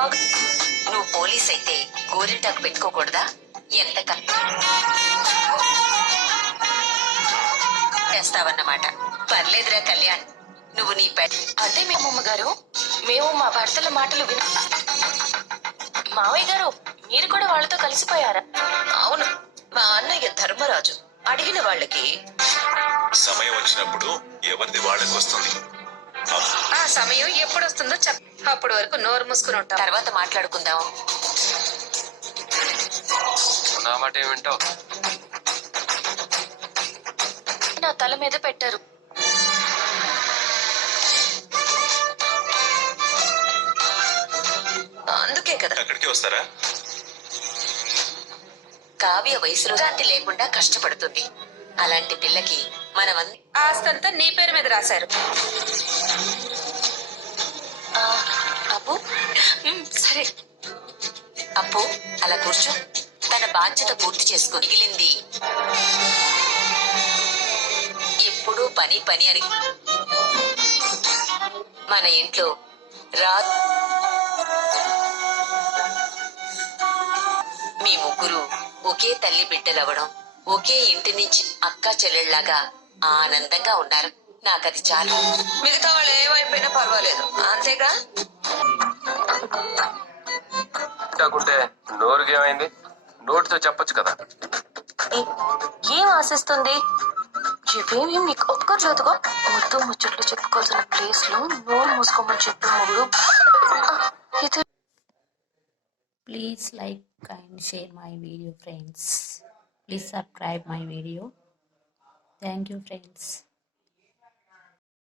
నువ్వు పోలీస్ అయితే గోరింటాకు పెట్టుకోకూడదా? ఎంత చేస్తావన్నమాట. పర్లేదురా కళ్యాణ్, నువ్వు నీ అదే మీ అమ్మమ్మ గారు, మేము మా భర్తల మాటలు మావయ్య గారు, మీరు కూడా వాళ్ళతో కలిసిపోయారా? అవును, మా అన్నయ్య ధర్మరాజు అడిగిన వాళ్ళకి సమయం వచ్చినప్పుడు ఎవరిది వాళ్ళకి వస్తుంది. ఆ సమయం ఎప్పుడు వస్తుందో అప్పటి వరకు నోరు మూసుకుని ఉంటాం. తర్వాత మాట్లాడుకుందాం. నా మాట ఏమింటావు? నా తల మీద పెట్టారు. అందుకే కదా అక్కడికి వస్తారా? కావ్య వయసులో శాంతి లేకుండా కష్టపడుతుంది. అలాంటి పిల్లకి మనమంది ఆస్తంతా నీ పేరు మీద రాశారు. అప్పు సరే అప్పు అలా కూర్చో. తన బాధ్యత పూర్తి చేసుకో. మిగిలింది ఎప్పుడూ పని పని అని మన ఇంట్లో మీ ముగ్గురు ఒకే తల్లి బిడ్డలవ్వడం, ఒకే ఇంటి నుంచి అక్క చెల్లెళ్లాగా ఆనందంగా ఉన్నారు. నాకది చాలు. మిగతా వాళ్ళు ఏమైపోయినా పర్వాలేదు, అంతేగా? కాకుంటే నోరుకి ఏమైంది? నోటితో చెప్పొచ్చు కదా. ఏం ఆశిస్తుంది? ఇవేమి మీకు ఒక్కట్లేదుగా. ముద్దు ముచ్చట్లు చెప్పుకోవాల్సిన ప్లేస్ లో నోరు మూసుకోమని చెప్పే మొగుడు. Please like and share my video, friends. Please subscribe my video. Thank you, friends.